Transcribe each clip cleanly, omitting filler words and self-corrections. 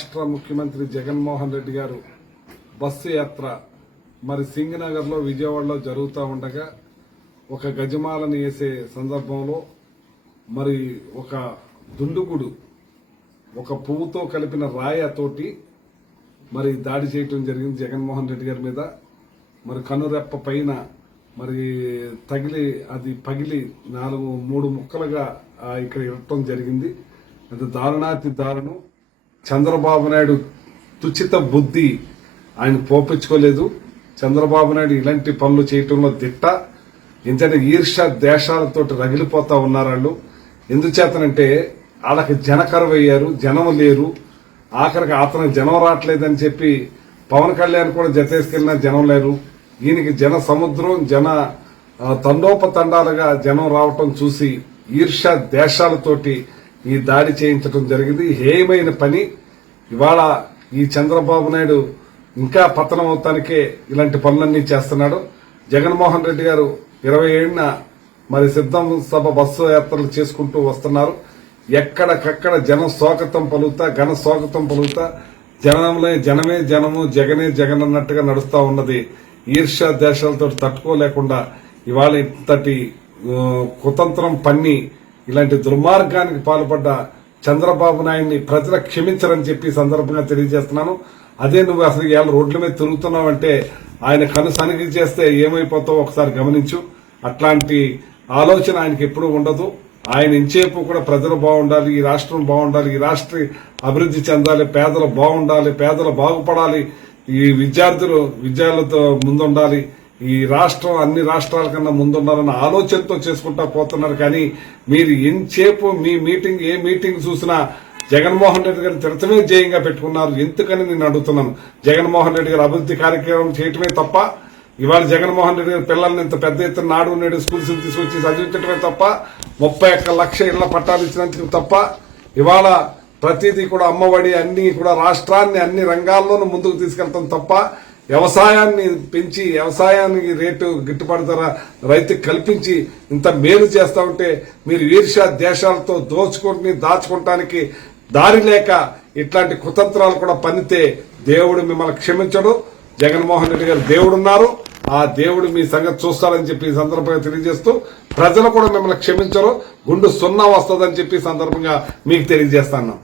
రాష్ట్ర ముఖ్యమంత్రి జగన్మోహన్ రెడ్డి గారు బస్సు యాత్ర మరి సింగనగర్లో విజయవాడలో జరుగుతూ ఉండగా ఒక గజమాలని వేసే సందర్భంలో మరి ఒక దుండుగుడు ఒక పువ్వుతో కలిపిన రాయతోటి మరి దాడి చేయటం జరిగింది జగన్మోహన్ రెడ్డి గారి మీద. మరి కనురెప్ప పైన మరి తగిలి అది పగిలి మూడు ముక్కలుగా ఇక్కడ ఇవ్వటం జరిగింది. అది దారుణాతి దారుణం. చంద్రబాబు నాయుడు తుచిత బుద్ధి ఆయన పోపించుకోలేదు. చంద్రబాబు నాయుడు ఇలాంటి పనులు చేయటంలో దిట్ట. ఎందుకంటే ఈర్ష దేశాలతో రగిలిపోతా ఉన్నారు వాళ్ళు. ఎందుచేతనంటే వాళ్ళకి జనకరువయ్యారు, జనం లేరు. ఆఖరికి అతనికి జనం రావట్లేదని చెప్పి పవన్ కళ్యాణ్ కూడా జతేసుకెళ్లినా జనం లేరు. ఈయనకి జన సముద్రం, జన తండోపతండాలుగా జనం రావటం చూసి ఈర్ష దేశాలతోటి ఈ దాడి చేయించడం జరిగింది. హేయమైన పని. ఇవాళ ఈ చంద్రబాబు నాయుడు ఇంకా పతనం అవుతానికే ఇలాంటి పనులన్నీ చేస్తున్నాడు. జగన్మోహన్ రెడ్డి గారు 27న మరి సిద్ధం సభ బస్సు యాత్రలు చేసుకుంటూ వస్తున్నారు. ఎక్కడికక్కడ జనం స్వాగతం పలుకుతా, ఘన స్వాగతం పలుకుతా, జనమే జనము, జగనే జగన్ అన్నట్టుగా నడుస్తా ఉన్నది. ఈర్ష్యా దేశాలతో తట్టుకోలేకుండా ఇవాళ ఇంతటి కుతంత్రం పన్ని ఇలాంటి దుర్మార్గానికి పాల్పడ్డ చంద్రబాబు నాయుడిని ప్రజలు క్షమించరని చెప్పి సందర్భంగా తెలియజేస్తున్నాను. అదే నువ్వు అసలు ఇవాళ రోడ్ల మీద తిరుగుతున్నావంటే ఆయన కనుసనిగి చేస్తే ఏమైపోతావో ఒకసారి గమనించు. అట్లాంటి ఆలోచన ఆయనకి ఎప్పుడూ ఉండదు. ఆయన ఇంచేపు కూడా ప్రజలు బాగుండాలి, ఈ రాష్ట్రం బాగుండాలి, ఈ రాష్ట్ర అభివృద్ధి చెందాలి, పేదలు బాగుండాలి, పేదలు బాగుపడాలి, ఈ విద్యార్థులతో ముందుండాలి, ఈ రాష్ట్రం అన్ని రాష్ట్రాల కన్నా ముందుండాలన్న ఆలోచనతో చేసుకుంటా పోతున్నారు. కానీ మీరు ఎంతసేపు మీ మీటింగ్ ఏ మీటింగ్ చూసినా జగన్మోహన్ రెడ్డి గారిని తిరచమే జయంగా పెట్టుకున్నారు. ఎందుకని నేను అడుగుతున్నాను. జగన్మోహన్ రెడ్డి గారు అభివృద్ధి కార్యక్రమం చేయటమే తప్ప, ఇవాళ జగన్మోహన్ రెడ్డి గారి పిల్లల్ని ఇంత పెద్ద ఎత్తున నాడు నేడు స్కూల్స్ తీసుకొచ్చి చదివించడమే తప్ప, 31 లక్ష ఇళ్ల పట్టాలు ఇచ్చినందుకు తప్ప, ఇవాళ ప్రతిదీ కూడా అమ్మఒడి అన్ని కూడా రాష్ట్రాన్ని అన్ని రంగాల్లోనూ ముందుకు తీసుకెళ్తాం తప్ప, వ్యవసాయాన్ని పెంచి వ్యవసాయానికి రేటు గిట్టుబాటు ధర రైతుకు కల్పించి ఇంత మేలు చేస్తా ఉంటే మీరు ఈర్ష్యా దేశాలతో దాచుకోవటానికి దారి లేక ఇట్లాంటి కుతంత్రాలు కూడా పన్నితే దేవుడు మిమ్మల్ని క్షమించడు. జగన్మోహన్ రెడ్డి గారు దేవుడున్నారు. ఆ దేవుడు మీ సంగతి చూస్తారని చెప్పి ఈ సందర్భంగా తెలియజేస్తూ, ప్రజలు కూడా మిమ్మల్ని క్షమించరు, గుండు సున్నా వస్తుందని చెప్పి సందర్భంగా మీకు తెలియజేస్తాను.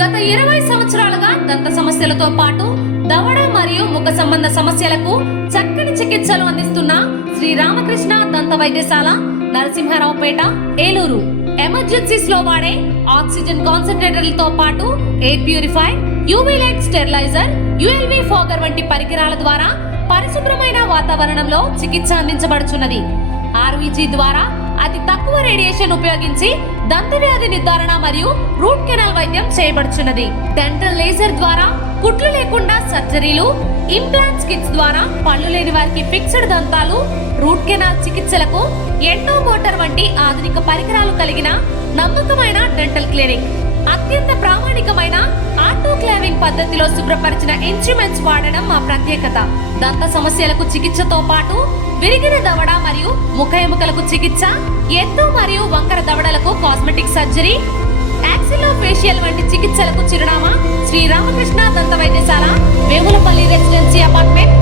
గత 20 సంవత్సరాలుగా దంత సమస్యలతో పాటు దవడ మరియు ముఖ సంబంధ సమస్యలకు చక్కని చికిత్సలు అందిస్తున్న శ్రీ రామకృష్ణ దంత వైద్యశాల, నరసింహారావుపేట, ఏలూరు. ఎమర్జెన్సీస్ లో వాడే ఆక్సిజన్ కాన్సంట్రేటర్లతో పాటు air purify, UV light steriliser, ULV fogger వంటి పరికరాల ద్వారా పరిశుభ్రమైన వాతావరణంలో చికిత్స అందించబడుచున్నది. ఆర్వీజీ ద్వారా అతి తక్కువ రేడియేషన్ ఉపయోగించి దంత వ్యాధి నిర్ధారణ మరియు రూట్ కెనాల్ వైద్యం చేయబడుచున్నది. డెంటల్ లేజర్ ద్వారా కుట్లు లేకుండా సర్జరీలు, ఇంప్లాంట్స్ కిట్స్ ద్వారా పళ్ళు లేని వారికి ఫిక్స్డ్ దంతాలు, రూట్ కెనాల్ చికిత్సలకు ఎండో మోటార్ వంటి ఆధునిక పరికరాలు కలిగిన నమ్మకమైన డెంటల్ క్లినిక్. అత్యంత ప్రామాణికమైన ఆటోక్లావింగ్ పద్ధతిలో శుభ్రపరిచిన ఇన్స్ట్రుమెంట్స్ వాడడం మా ప్రత్యేకత. దంత సమస్యలకు చికిత్సతో పాటు విరిగిన దవడ మరియు ముఖ ఎముకలకు చికిత్స, ఎత్తు మరియు వంకర దవడలకు కాస్మెటిక్ సర్జరీ, యాక్సిలోఫేషియల్ వంటి చికిత్సలకు చిరునామా శ్రీ రామకృష్ణ దంత వైద్యశాల, వేములపల్లి రెసిడెన్సీ అపార్ట్మెంట్,